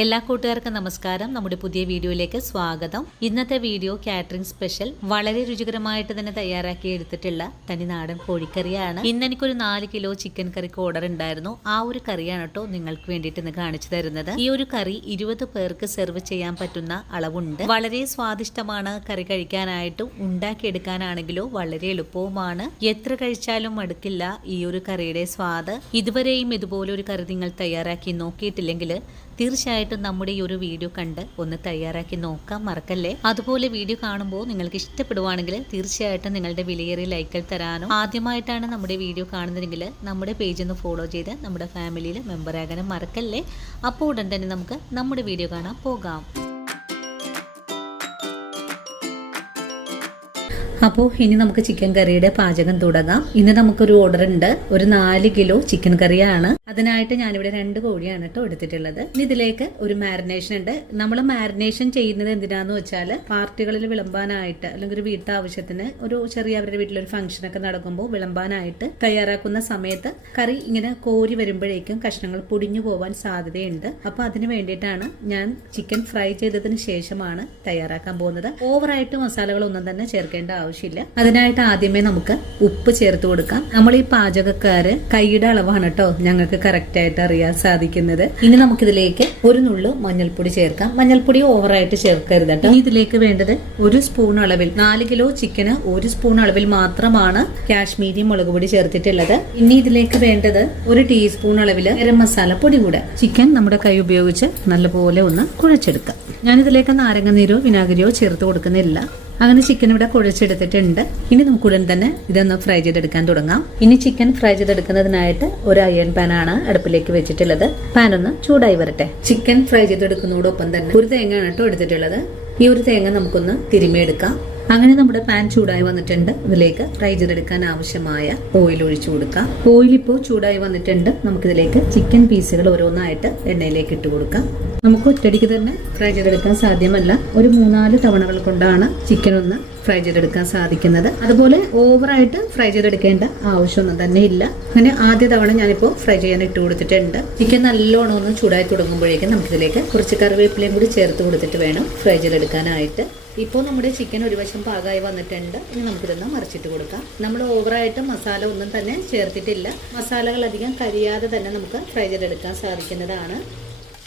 എല്ലാ കൂട്ടുകാർക്കും നമസ്കാരം. നമ്മുടെ പുതിയ വീഡിയോയിലേക്ക് സ്വാഗതം. ഇന്നത്തെ വീഡിയോ കാറ്ററിംഗ് സ്പെഷ്യൽ വളരെ രുചികരമായിട്ട് തന്നെ തയ്യാറാക്കി എടുത്തിട്ടുള്ള തനിനാടൻ കോഴിക്കറിയാണ്. ഇന്ന് എനിക്കൊരു 4 കിലോ ചിക്കൻ കറിക്ക് ഓർഡർ ഉണ്ടായിരുന്നു. ആ ഒരു കറിയാണ് കേട്ടോ നിങ്ങൾക്ക് വേണ്ടിയിട്ട് ഇന്ന് കാണിച്ചു തരുന്നത്. ഈ ഒരു കറി 20 പേർക്ക് സെർവ് ചെയ്യാൻ പറ്റുന്ന അളവുണ്ട്. വളരെ സ്വാദിഷ്ടമാണ്. കറി കഴിക്കാനായിട്ടും ഉണ്ടാക്കിയെടുക്കാനാണെങ്കിലോ വളരെ എളുപ്പവുമാണ്. എത്ര കഴിച്ചാലും മടുക്കില്ല ഈ ഒരു കറിയുടെ സ്വാദ്. ഇതുവരെയും ഇതുപോലെ ഒരു കറി നിങ്ങൾ തയ്യാറാക്കി നോക്കിയിട്ടില്ലെങ്കിൽ തീർച്ചയായിട്ടും നമ്മുടെ ഈ ഒരു വീഡിയോ കണ്ട് ഒന്ന് തയ്യാറാക്കി നോക്കാൻ മറക്കല്ലേ. അതുപോലെ വീഡിയോ കാണുമ്പോൾ നിങ്ങൾക്ക് ഇഷ്ടപ്പെടുവാണെങ്കിൽ തീർച്ചയായിട്ടും നിങ്ങളുടെ വിലയേറിയ ലൈക്കുകൾ തരാനോ, ആദ്യമായിട്ടാണ് നമ്മുടെ വീഡിയോ കാണുന്നതെങ്കിൽ നമ്മുടെ പേജ് ഒന്ന് ഫോളോ ചെയ്ത് നമ്മുടെ ഫാമിലിയിൽ മെമ്പറാകാനും മറക്കല്ലേ. അപ്പോൾ ഉടൻ തന്നെ നമുക്ക് നമ്മുടെ വീഡിയോ കാണാൻ പോകാം. അപ്പോൾ ഇനി നമുക്ക് ചിക്കൻ കറിയുടെ പാചകം തുടങ്ങാം. ഇന്ന് നമുക്കൊരു ഓർഡർ ഉണ്ട്. ഒരു 4 കിലോ ചിക്കൻ കറിയാണ്. അതിനായിട്ട് ഞാനിവിടെ 2 കോഴിയാണ് കേട്ടോ എടുത്തിട്ടുള്ളത്. ഇതിലേക്ക് ഒരു മാരിനേഷൻ ഉണ്ട്. നമ്മൾ മാരിനേഷൻ ചെയ്യുന്നത് എന്തിനാന്ന് വെച്ചാൽ പാർട്ടികളിൽ വിളമ്പാനായിട്ട് അല്ലെങ്കിൽ ഒരു വീട്ടാവശ്യത്തിന് ഒരു ചെറിയ അവരുടെ വീട്ടിലൊരു ഫംഗ്ഷനൊക്കെ നടക്കുമ്പോൾ വിളമ്പാനായിട്ട് തയ്യാറാക്കുന്ന സമയത്ത് കറി ഇങ്ങനെ കോരി വരുമ്പോഴേക്കും കഷ്ണങ്ങൾ പൊടിഞ്ഞു പോവാൻ സാധ്യതയുണ്ട്. അപ്പൊ അതിന് വേണ്ടിയിട്ടാണ് ഞാൻ ചിക്കൻ ഫ്രൈ ചെയ്തതിന് ശേഷമാണ് തയ്യാറാക്കാൻ പോകുന്നത്. ഓവറായിട്ട് മസാലകളൊന്നും തന്നെ ചേർക്കേണ്ട ആവശ്യമില്ല. അതിനായിട്ട് ആദ്യമേ നമുക്ക് ഉപ്പ് ചേർത്ത് കൊടുക്കാം. നമ്മൾ ഈ പാചകക്കാര് കൈയുടെ അളവാണ് കേട്ടോ ഞങ്ങൾക്ക് കറക്റ്റ് ആയിട്ട് അറിയാൻ സാധിക്കുന്നത്. ഇനി നമുക്കിതിലേക്ക് ഒരു നുള്ളു മഞ്ഞൾപ്പൊടി ചേർക്കാം. മഞ്ഞൾപ്പൊടി ഓവറായിട്ട് ചേർക്കരുത് കേട്ടോ. ഇനി ഇതിലേക്ക് വേണ്ടത് 1 സ്പൂൺ അളവിൽ 4 കിലോ ചിക്കന് 1 സ്പൂൺ അളവിൽ മാത്രമാണ് കാശ്മീരി മുളക് പൊടി ചേർത്തിട്ടുള്ളത്. ഇനി ഇതിലേക്ക് വേണ്ടത് 1 ടീസ്പൂൺ അളവിൽ ഗരം മസാല പൊടി കൂടെ. ചിക്കൻ നമ്മുടെ കൈ ഉപയോഗിച്ച് നല്ലപോലെ ഒന്ന് കുഴച്ചെടുക്കാം. ഞാനിതിലേക്ക് നാരങ്ങ നീരോ വിനാഗിരിയോ ചേർത്ത് കൊടുക്കുന്നില്ല. അങ്ങനെ ചിക്കൻ ഇവിടെ കുഴച്ചെടുത്തിട്ടുണ്ട്. ഇനി നമുക്ക് ഉടൻ തന്നെ ഇതൊന്ന് ഫ്രൈ ചെയ്തെടുക്കാൻ തുടങ്ങാം. ഇനി ചിക്കൻ ഫ്രൈ ചെയ്തെടുക്കുന്നതിനായിട്ട് ഒരു അയൺ പാനാണ് അടുപ്പിലേക്ക് വെച്ചിട്ടുള്ളത്. പാൻ ഒന്ന് ചൂടായി വരട്ടെ. ചിക്കൻ ഫ്രൈ ചെയ്തെടുക്കുന്നതോടൊപ്പം തന്നെ ഒരു തേങ്ങയാണ് കേട്ടോ എടുത്തിട്ടുള്ളത്. ഈ ഒരു തേങ്ങ നമുക്കൊന്ന് തിരുമ്മിയെടുക്കാം. അങ്ങനെ നമ്മുടെ പാൻ ചൂടായി വന്നിട്ടുണ്ട്. ഇതിലേക്ക് ഫ്രൈ ചെയ്തെടുക്കാൻ ആവശ്യമായ ഓയിൽ ഒഴിച്ചു കൊടുക്കാം. ഓയിൽ ഇപ്പോൾ ചൂടായി വന്നിട്ടുണ്ട്. നമുക്കിതിലേക്ക് ചിക്കൻ പീസുകൾ ഓരോന്നായിട്ട് എണ്ണയിലേക്ക് ഇട്ട് കൊടുക്കാം. നമുക്ക് ഒറ്റയടിക്ക് തന്നെ ഫ്രൈ ചെയ്തെടുക്കാൻ സാധ്യമല്ല. ഒരു 3-4 തവണകൾ കൊണ്ടാണ് ചിക്കൻ ഒന്ന് ഫ്രൈ ചെയ്തെടുക്കാൻ സാധിക്കുന്നത്. അതുപോലെ ഓവറായിട്ട് ഫ്രൈ ചെയ്തെടുക്കേണ്ട ആവശ്യമൊന്നും തന്നെ ഇല്ല. അങ്ങനെ ആദ്യ തവണ ഞാനിപ്പോൾ ഫ്രൈ ചെയ്യാൻ ഇട്ട് കൊടുത്തിട്ടുണ്ട്. ചിക്കൻ നല്ലോണം ഒന്ന് ചൂടായി തുടങ്ങുമ്പോഴേക്കും നമുക്കിതിലേക്ക് കുറച്ച് കറിവേപ്പിലയും കൂടി ചേർത്ത് കൊടുത്തിട്ട് വേണം ഫ്രൈ ചെയ്തെടുക്കാനായിട്ട്. ഇപ്പോൾ നമ്മുടെ ചിക്കൻ ഒരു വശം പാകമായി വന്നിട്ടുണ്ട്. ഇനി നമുക്കിതൊന്ന് മറിച്ചിട്ട് കൊടുക്കാം. നമ്മൾ ഓവറായിട്ട് മസാല ഒന്നും തന്നെ ചേർത്തിട്ടില്ല. മസാലകൾ അധികം കരിയാതെ തന്നെ നമുക്ക് ഫ്രൈ ചെയ്തെടുക്കാൻ സാധിക്കുന്നതാണ്.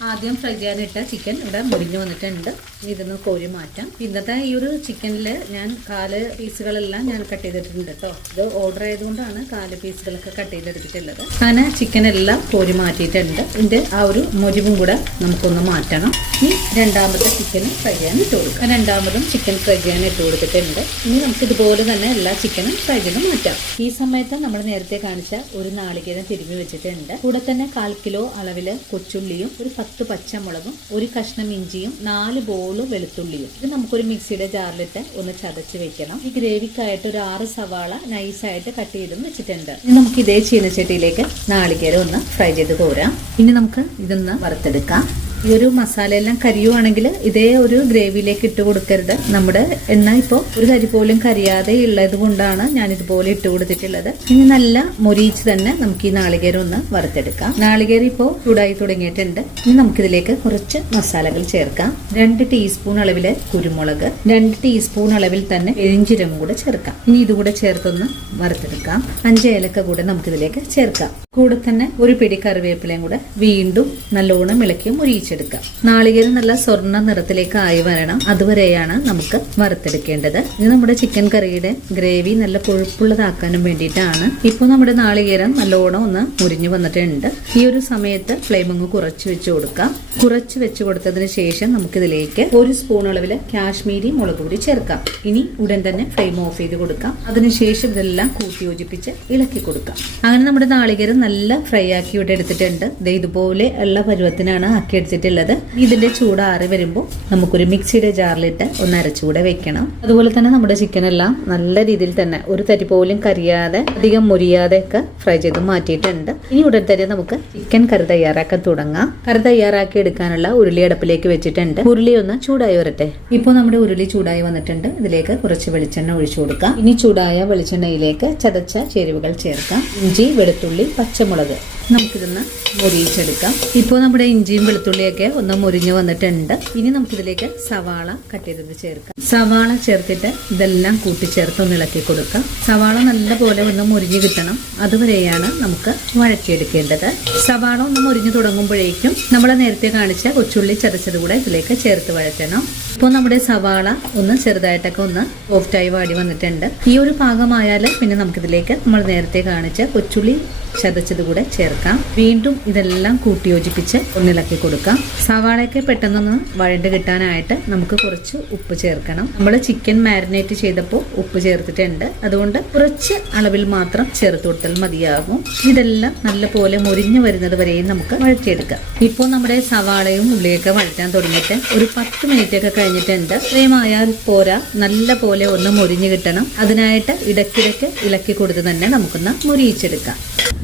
ആദ്യം ഫ്രൈ ചെയ്യാനിട്ട ചിക്കൻ ഇവിടെ മുരിഞ്ഞു വന്നിട്ടുണ്ട്. ഇതൊന്ന് കോരി മാറ്റാം. ഇന്നത്തെ ഈ ഒരു ചിക്കനിൽ ഞാൻ 4 പീസുകളെല്ലാം ഞാൻ കട്ട് ചെയ്തിട്ടുണ്ട് കേട്ടോ. ഇത് ഓർഡർ ആയതുകൊണ്ടാണ് 4 പീസുകളൊക്കെ കട്ട് ചെയ്തെടുത്തിട്ടുള്ളത്. അങ്ങനെ ചിക്കൻ എല്ലാം കോരി മാറ്റിയിട്ടുണ്ട്. ഇതിന്റെ ആ ഒരു മുരിവും കൂടെ നമുക്കൊന്ന് മാറ്റണം. ഇനി രണ്ടാമത്തെ ചിക്കൻ ഫ്രൈ ചെയ്യാൻ ഇട്ട് കൊടുക്കാം. രണ്ടാമതും ചിക്കൻ ഫ്രൈ ചെയ്യാൻ ഇട്ട് കൊടുത്തിട്ടുണ്ട്. ഇനി നമുക്ക് ഇതുപോലെ തന്നെ എല്ലാ ചിക്കനും ഫ്രൈ ചെയ്ത് മാറ്റാം. ഈ സമയത്ത് നമ്മൾ നേരത്തെ കാണിച്ച ഒരു നാളികേരം തിരുമ്മി വെച്ചിട്ടുണ്ട്. കൂടെ തന്നെ 1/4 കിലോ അളവില് കൊച്ചുള്ളിയും ഒരു 10 പച്ചമുളകും 1 കഷ്ണം ഇഞ്ചിയും 4 ബോൾ വെളുത്തുള്ളിയും. ഇത് നമുക്കൊരു മിക്സിയുടെ ജാറിലിട്ട് ഒന്ന് ചതച്ച് വെക്കണം. ഈ ഗ്രേവിക്കായിട്ട് ഒരു 6 സവാള നൈസായിട്ട് കട്ട് ചെയ്തും വെച്ചിട്ടുണ്ട്. ഇനി നമുക്ക് ഇതേ ചീനച്ചട്ടിയിലേക്ക് നാളികേരം ഒന്ന് ഫ്രൈ ചെയ്ത് കോരാം. ഇനി നമുക്ക് ഇതൊന്ന് വറുത്തെടുക്കാം. ഈ ഒരു മസാല എല്ലാം കരിയുവാണെങ്കിൽ ഇതേ ഒരു ഗ്രേവിയിലേക്ക് ഇട്ട് കൊടുക്കരുത്. നമ്മുടെ എണ്ണ ഇപ്പോൾ ഒരു കരി പോലും കരിയാതെ ഉള്ളത് കൊണ്ടാണ് ഞാൻ ഇതുപോലെ ഇട്ട് കൊടുത്തിട്ടുള്ളത്. ഇനി നല്ല മൊരിയിച്ച് തന്നെ നമുക്ക് ഈ നാളികേരം ഒന്ന് വറുത്തെടുക്കാം. നാളികേരം ഇപ്പോൾ ചൂടായി തുടങ്ങിയിട്ടുണ്ട്. ഇനി നമുക്കിതിലേക്ക് കുറച്ച് മസാലകൾ ചേർക്കാം. 2 ടീസ്പൂൺ അളവില് കുരുമുളക്, 2 ടീസ്പൂൺ അളവിൽ തന്നെ പെരിഞ്ചീരകം കൂടെ ചേർക്കാം. ഇനി ഇതുകൂടെ ചേർത്തൊന്ന് വറുത്തെടുക്കാം. 5 ഏലക്ക കൂടെ നമുക്കിതിലേക്ക് ചേർക്കാം. കൂടെ തന്നെ ഒരു പിടി കറിവേപ്പിലയും കൂടെ വീണ്ടും നല്ലോണം ഇളക്കി മുരിയിച്ചെടുക്കാം. നാളികേരം നല്ല സ്വർണ്ണ നിറത്തിലേക്ക് ആയി വരണം. അതുവരെയാണ് നമുക്ക് വറുത്തെടുക്കേണ്ടത്. ഇത് നമ്മുടെ ചിക്കൻ കറിയുടെ ഗ്രേവി നല്ല കൊഴുപ്പുള്ളതാക്കാനും വേണ്ടിയിട്ടാണ്. ഇപ്പോൾ നമ്മുടെ നാളികേരം നല്ലോണം ഒന്ന് മുരിഞ്ഞു വന്നിട്ടുണ്ട്. ഈ ഒരു സമയത്ത് ഫ്ലെയിം അങ്ങ് കുറച്ച് വെച്ച് കൊടുക്കാം. കുറച്ച് വെച്ച് കൊടുത്തതിന് ശേഷം നമുക്കിതിലേക്ക് 1 സ്പൂൺ അളവില് കാശ്മീരി മുളക് പൊടി ചേർക്കാം. ഇനി ഉടൻ തന്നെ ഫ്ലെയിം ഓഫ് ചെയ്ത് കൊടുക്കാം. അതിനുശേഷം ഇതെല്ലാം കൂട്ടി യോജിപ്പിച്ച് ഇളക്കി കൊടുക്കാം. അങ്ങനെ നമ്മുടെ നാളികേരം നല്ല ഫ്രൈ ആക്കി ഇവിടെ എടുത്തിട്ടുണ്ട്. ഇതുപോലെ ഉള്ള പരുവത്തിനാണ് ആക്കി എടുത്തിട്ടുള്ളത്. ഇതിന്റെ ചൂടാറി വരുമ്പോൾ നമുക്കൊരു മിക്സിയുടെ ജാറിലിട്ട് ഒന്ന് അരച്ചുകൂടെ വെക്കണം. അതുപോലെ തന്നെ നമ്മുടെ ചിക്കൻ എല്ലാം നല്ല രീതിയിൽ തന്നെ ഒരു തരി പോലും കരിയാതെ അധികം മുരിയാതെ ഒക്കെ ഫ്രൈ ചെയ്ത് മാറ്റിയിട്ടുണ്ട്. ഇനി ഉടൻ തന്നെ നമുക്ക് ചിക്കൻ കറി തയ്യാറാക്കാൻ തുടങ്ങാം. കറി തയ്യാറാക്കി എടുക്കാനുള്ള ഉരുളി അടുപ്പിലേക്ക് വെച്ചിട്ടുണ്ട്. ഉരുളി ഒന്ന് ചൂടായി വരട്ടെ. ഇപ്പോൾ നമ്മുടെ ഉരുളി ചൂടായി വന്നിട്ടുണ്ട്. ഇതിലേക്ക് കുറച്ച് വെളിച്ചെണ്ണ ഒഴിച്ചു കൊടുക്കാം. ഇനി ചൂടായ വെളിച്ചെണ്ണയിലേക്ക് ചതച്ച ചേരുവകൾ ചേർക്കാം. ഇഞ്ചി, വെളുത്തുള്ളി, പച്ചമുളക്. നമുക്കിതൊന്ന് മുരിയിച്ചെടുക്കാം. ഇപ്പോൾ നമ്മുടെ ഇഞ്ചിയും വെളുത്തുള്ളി ഉള്ളിയൊക്കെ ഒന്ന് മുരിഞ്ഞു വന്നിട്ടുണ്ട്. ഇനി നമുക്കിതിലേക്ക് സവാള കട്ട് ചെയ്തത് ചേർക്കാം. സവാള ചേർത്തിട്ട് ഇതെല്ലാം കൂട്ടിച്ചേർത്ത് ഒന്ന് ഇളക്കി കൊടുക്കാം. സവാള നല്ലപോലെ ഒന്ന് മുരിഞ്ഞു കിട്ടണം, അതുവരെയാണ് നമുക്ക് വഴറ്റിയെടുക്കേണ്ടത്. സവാള ഒന്ന് മുരിഞ്ഞു തുടങ്ങുമ്പോഴേക്കും നമ്മൾ നേരത്തെ കാണിച്ച കൊച്ചുള്ളി ചതച്ചത് കൂടെ ഇതിലേക്ക് ചേർത്ത് വഴറ്റണം. ഇപ്പോൾ നമ്മുടെ സവാള ഒന്ന് ചെറുതായിട്ടൊക്കെ ഒന്ന് സോഫ്റ്റായി വാടി വന്നിട്ടുണ്ട്. ഈ ഒരു പാകമായാൽ പിന്നെ നമുക്കിതിലേക്ക് നമ്മൾ നേരത്തെ കാണിച്ച കൊച്ചുള്ളി ചതച്ചത് കൂടെ ചേർക്കാം. വീണ്ടും ഇതെല്ലാം കൂട്ടിയോജിപ്പിച്ച് ഒന്നിളക്കി കൊടുക്കാം. സവാളയൊക്കെ പെട്ടെന്നൊന്ന് വഴണ്ട് കിട്ടാനായിട്ട് നമുക്ക് കുറച്ച് ഉപ്പ് ചേർക്കണം. നമ്മൾ ചിക്കൻ മാരിനേറ്റ് ചെയ്തപ്പോൾ ഉപ്പ് ചേർത്തിട്ടുണ്ട്, അതുകൊണ്ട് കുറച്ച് അളവിൽ മാത്രം ചേർത്ത് കൊടുത്താൽ മതിയാകും. ഇതെല്ലാം നല്ലപോലെ മുരിഞ്ഞു വരുന്നത് വരെയും നമുക്ക് വഴറ്റിയെടുക്കാം. ഇപ്പോൾ നമ്മുടെ സവാളയും ഉള്ളിയൊക്കെ വഴറ്റാൻ തുടങ്ങിയിട്ട് ഒരു 10 മിനിറ്റ് ഒക്കെ കഴിഞ്ഞിട്ടുണ്ട്. ഇത്രയുമായാൽ പോരാ, നല്ല പോലെ ഒന്ന് മുരിഞ്ഞു കിട്ടണം. അതിനായിട്ട് ഇടയ്ക്കിടയ്ക്ക് ഇളക്കി കൊടുത്ത് തന്നെ നമുക്കൊന്ന് മുരിയിച്ചെടുക്കാം.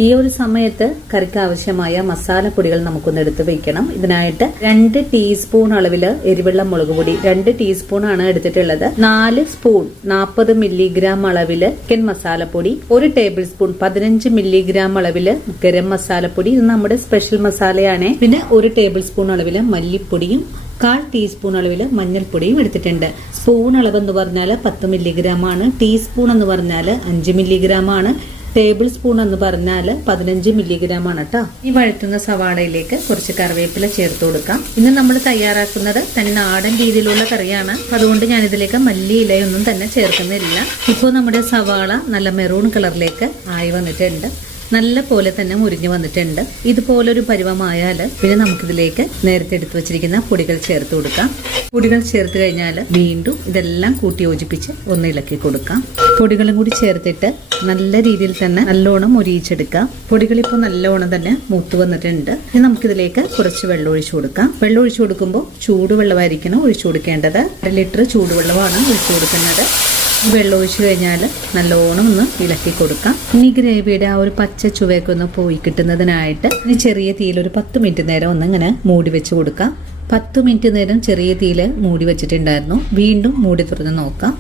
ഈ ഒരു സമയത്ത് കറിക്ക് ആവശ്യമായ മസാലപ്പൊടികൾ നമുക്കൊന്ന് എടുത്ത് വെക്കണം. ഇതിനായിട്ട് 2 ടീസ്പൂൺ അളവില് എരിവെള്ള മുളക് പൊടി 2 ടീസ്പൂൺ ആണ് എടുത്തിട്ടുള്ളത്. 4 സ്പൂൺ 40 മില്ലിഗ്രാം അളവില് ചിക്കൻ മസാലപ്പൊടി, 1 ടേബിൾ സ്പൂൺ 15 മില്ലിഗ്രാം അളവില് ഗരം മസാലപ്പൊടി, ഇത് നമ്മുടെ സ്പെഷ്യൽ മസാലയാണ്. പിന്നെ 1 ടേബിൾ സ്പൂൺ അളവില് മല്ലിപ്പൊടിയും 1/4 ടീസ്പൂൺ അളവില് മഞ്ഞൾപ്പൊടിയും എടുത്തിട്ടുണ്ട്. സ്പൂൺ അളവ് എന്ന് പറഞ്ഞാൽ 10 മില്ലിഗ്രാം ആണ്. ടീസ്പൂൺ എന്ന് പറഞ്ഞാൽ 5 മില്ലിഗ്രാം ആണ്. ടേബിൾ സ്പൂൺ എന്ന് പറഞ്ഞാൽ 15 മില്ലിഗ്രാം ആണ് കേട്ടോ. ഈ വഴറ്റുന്ന സവാളയിലേക്ക് കുറച്ച് കറിവേപ്പില ചേർത്ത് കൊടുക്കാം. ഇന്ന് നമ്മൾ തയ്യാറാക്കുന്നത് തനി നാടൻ രീതിയിലുള്ള കറിയാണ്, അതുകൊണ്ട് ഞാൻ ഇതിലേക്ക് മല്ലിയിലയൊന്നും തന്നെ ചേർക്കുന്നില്ല. ഇപ്പോൾ നമ്മുടെ സവാള നല്ല മെറൂൺ കളറിലേക്ക് ആയി വന്നിട്ടുണ്ട്, നല്ല പോലെ തന്നെ മുരിഞ്ഞു വന്നിട്ടുണ്ട്. ഇതുപോലൊരു പരുവമായാൽ പിന്നെ നമുക്കിതിലേക്ക് നേരത്തെ എടുത്തു വെച്ചിരിക്കുന്ന പൊടികൾ ചേർത്ത് കൊടുക്കാം. പൊടികൾ ചേർത്ത് കഴിഞ്ഞാൽ വീണ്ടും ഇതെല്ലാം കൂട്ടി യോജിപ്പിച്ച് ഒന്ന് ഇളക്കി കൊടുക്കാം. പൊടികളും കൂടി ചേർത്തിട്ട് നല്ല രീതിയിൽ തന്നെ നല്ലോണം മുരിയിച്ചെടുക്കാം. പൊടികൾ ഇപ്പോൾ നല്ലോണം തന്നെ മൂത്ത് വന്നിട്ടുണ്ട്. ഇനി നമുക്കിതിലേക്ക് കുറച്ച് വെള്ളം ഒഴിച്ചു കൊടുക്കാം. വെള്ളം ഒഴിച്ചു കൊടുക്കുമ്പോൾ ചൂടുവെള്ളമായിരിക്കണം ഒഴിച്ചു കൊടുക്കേണ്ടത്. 1 ലിറ്റർ ചൂടുവെള്ളമാണ് ഒഴിച്ചു കൊടുക്കുന്നത്. വെള്ളം ഒഴിച്ചു കഴിഞ്ഞാൽ നല്ലോണം ഒന്ന് ഇളക്കി കൊടുക്കാം. ഇനി ഗ്രേവിയുടെ ആ ഒരു പച്ച ചുവയൊക്കെ ഒന്ന് പോയി കിട്ടുന്നതിനായിട്ട് ഇനി ചെറിയ തീയിൽ ഒരു 10 മിനിറ്റ് നേരം ഒന്ന് ഇങ്ങനെ മൂടി വെച്ച് കൊടുക്കാം. 10 മിനിറ്റ് നേരം ചെറിയ തീയിൽ മൂടി വെച്ചിട്ടുണ്ടായിരുന്നു. വീണ്ടും മൂടി തുറന്ന് നോക്കാം.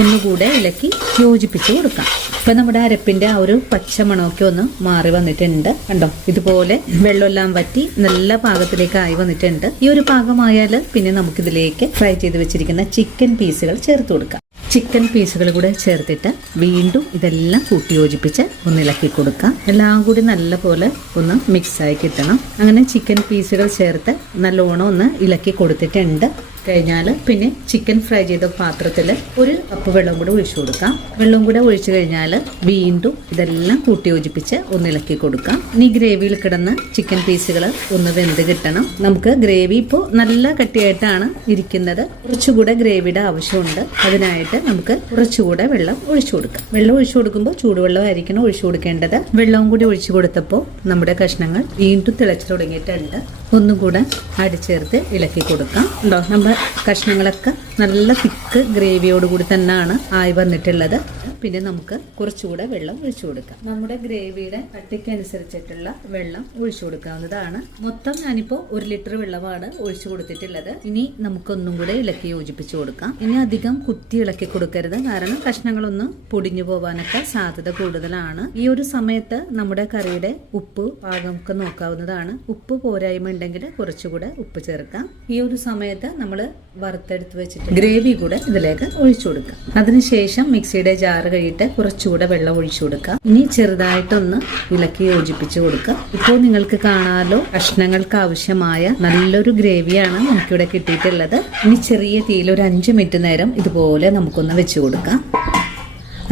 ഒന്നുകൂടെ ഇളക്കി യോജിപ്പിച്ച് കൊടുക്കാം. ഇപ്പൊ നമ്മുടെ അരപ്പിന്റെ ആ ഒരു പച്ചമണമൊക്കെ ഒന്ന് മാറി വന്നിട്ടുണ്ട്. കണ്ടോ, ഇതുപോലെ വെള്ളമെല്ലാം വറ്റി നല്ല പാകത്തിലേക്ക് ആയി വന്നിട്ടുണ്ട്. ഈ ഒരു പാകമായാൽ പിന്നെ നമുക്കിതിലേക്ക് ഫ്രൈ ചെയ്ത് വെച്ചിരിക്കുന്ന ചിക്കൻ പീസുകൾ ചേർത്ത് കൊടുക്കാം. ചിക്കൻ പീസുകൾ കൂടെ ചേർത്തിട്ട് വീണ്ടും ഇതെല്ലാം കൂട്ടി യോജിപ്പിച്ച് ഒന്ന് ഇളക്കി കൊടുക്കാം. എല്ലാം കൂടി നല്ല പോലെ ഒന്ന് മിക്സായി കിട്ടണം. അങ്ങനെ ചിക്കൻ പീസുകൾ ചേർത്ത് നല്ലോണം ഒന്ന് ഇളക്കി കൊടുത്തിട്ടുണ്ട്. കഴിഞ്ഞാൽ പിന്നെ ചിക്കൻ ഫ്രൈ ചെയ്ത പാത്രത്തിൽ 1 കപ്പ് വെള്ളം കൂടെ ഒഴിച്ചു കൊടുക്കാം. വെള്ളം കൂടെ ഒഴിച്ചു കഴിഞ്ഞാൽ വീണ്ടും ഇതെല്ലാം കൂട്ടി യോജിപ്പിച്ച് ഒന്ന് ഇളക്കി കൊടുക്കാം. ഇനി ഗ്രേവിയിൽ കിടന്ന് ചിക്കൻ പീസുകൾ ഒന്ന് വെന്ത് കിട്ടണം. നമുക്ക് ഗ്രേവി ഇപ്പോൾ നല്ല കട്ടിയായിട്ടാണ് ഇരിക്കുന്നത്, കുറച്ചുകൂടെ ഗ്രേവിയുടെ ആവശ്യമുണ്ട്. അതിനായിട്ട് നമുക്ക് കുറച്ചുകൂടെ വെള്ളം ഒഴിച്ചു കൊടുക്കാം. വെള്ളം ഒഴിച്ചു കൊടുക്കുമ്പോൾ ചൂടുവെള്ളമായിരിക്കണം ഒഴിച്ചു കൊടുക്കേണ്ടത്. വെള്ളവും കൂടി ഒഴിച്ചു കൊടുത്തപ്പോൾ നമ്മുടെ കഷ്ണങ്ങൾ വീണ്ടും തിളച്ചു തുടങ്ങിയിട്ടുണ്ട്. ഒന്നുകൂടെ അടിച്ചേർത്ത് ഇളക്കി കൊടുക്കാം. ഉണ്ടോ, നമ്മുടെ കഷ്ണങ്ങളൊക്കെ നല്ല തിക്ക് ഗ്രേവിയോടുകൂടി തന്നെയാണ് ആയി വന്നിട്ടുള്ളത്. പിന്നെ നമുക്ക് കുറച്ചുകൂടെ വെള്ളം ഒഴിച്ചു കൊടുക്കാം. നമ്മുടെ ഗ്രേവിയുടെ കട്ടിക്കനുസരിച്ചിട്ടുള്ള വെള്ളം ഒഴിച്ചു കൊടുക്കാവുന്നതാണ്. മൊത്തം ഞാനിപ്പോൾ 1 ലിറ്റർ വെള്ളമാണ് ഒഴിച്ചു കൊടുത്തിട്ടുള്ളത്. ഇനി നമുക്കൊന്നും കൂടെ ഇളക്കി യോജിപ്പിച്ചു കൊടുക്കാം. ഇനി അധികം കുത്തി ഇളക്കി കൊടുക്കരുത്, കാരണം കഷ്ണങ്ങളൊന്നും പൊടിഞ്ഞു പോവാനൊക്കെ സാധ്യത കൂടുതലാണ്. ഈ ഒരു സമയത്ത് നമ്മുടെ കറിയുടെ ഉപ്പ് പാകമൊക്കെ നോക്കാവുന്നതാണ്. ഉപ്പ് പോരായ്മ ഉണ്ടെങ്കിൽ കുറച്ചുകൂടെ ഉപ്പ് ചേർക്കാം. ഈ ഒരു സമയത്ത് നമ്മൾ വറുത്തെടുത്ത് വെച്ചിട്ട് ഗ്രേവി കൂടെ ഇതിലേക്ക് ഒഴിച്ചു കൊടുക്കാം. അതിനുശേഷം മിക്സിയുടെ ജാറ് കഴിയിട്ട് കുറച്ചുകൂടെ വെള്ളം ഒഴിച്ചു കൊടുക്കാം. ഇനി ചെറുതായിട്ടൊന്ന് ഇളക്കി യോജിപ്പിച്ച് കൊടുക്കാം. ഇപ്പോൾ നിങ്ങൾക്ക് കാണാലോ, കഷ്ണങ്ങൾക്ക് ആവശ്യമായ നല്ലൊരു ഗ്രേവിയാണ് നമുക്കിവിടെ കിട്ടിയിട്ടുള്ളത്. ഇനി ചെറിയ തീയിൽ ഒരു 5 മിനിറ്റ് നേരം ഇതുപോലെ നമുക്കൊന്ന് വെച്ചു കൊടുക്കാം.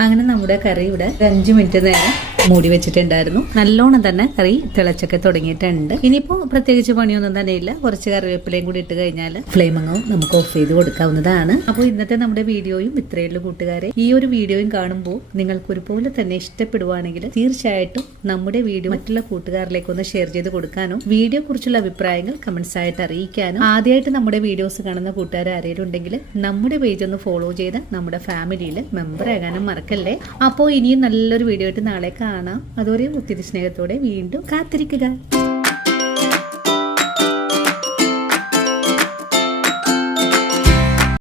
അങ്ങനെ നമ്മുടെ കറി ഇവിടെ 5 മിനിറ്റ് നേരം മൂടി വെച്ചിട്ടുണ്ടായിരുന്നു. നല്ലോണം തന്നെ കറി തിളച്ചൊക്കെ തുടങ്ങിയിട്ടുണ്ട്. ഇനിയിപ്പോ പ്രത്യേകിച്ച് പണിയൊന്നും തന്നെ ഇല്ല. കുറച്ച് കറിവേപ്പിലയും കൂടി ഇട്ട് കഴിഞ്ഞാൽ ഫ്ലെയിമങ്ങ് നമുക്ക് ഓഫ് ചെയ്ത് കൊടുക്കാവുന്നതാണ്. അപ്പോൾ ഇന്നത്തെ നമ്മുടെ വീഡിയോയും ഇത്രയുള്ള കൂട്ടുകാരെ, ഈ ഒരു വീഡിയോയും കാണുമ്പോൾ നിങ്ങൾക്ക് ഒരുപോലെ തന്നെ ഇഷ്ടപ്പെടുവാണെങ്കിൽ തീർച്ചയായിട്ടും നമ്മുടെ വീഡിയോ മറ്റുള്ള കൂട്ടുകാരിലേക്ക് ഒന്ന് ഷെയർ ചെയ്ത് കൊടുക്കാനും വീഡിയോ കുറിച്ചുള്ള അഭിപ്രായങ്ങൾ കമന്റ്സ് ആയിട്ട് അറിയിക്കാനും, ആദ്യമായിട്ട് നമ്മുടെ വീഡിയോസ് കാണുന്ന കൂട്ടുകാർ ആരെങ്കിലും ഉണ്ടെങ്കിൽ നമ്മുടെ പേജ് ഒന്ന് ഫോളോ ചെയ്ത് നമ്മുടെ ഫാമിലിയിൽ മെമ്പർ ആകാനും മറക്കല്ലേ. അപ്പോൾ ഇനിയും നല്ലൊരു വീഡിയോ ആയിട്ട് നാളെ കാണാം. അതുവരെ ഒത്തിരി സ്നേഹത്തോടെ വീണ്ടും കാത്തിരിക്കുക.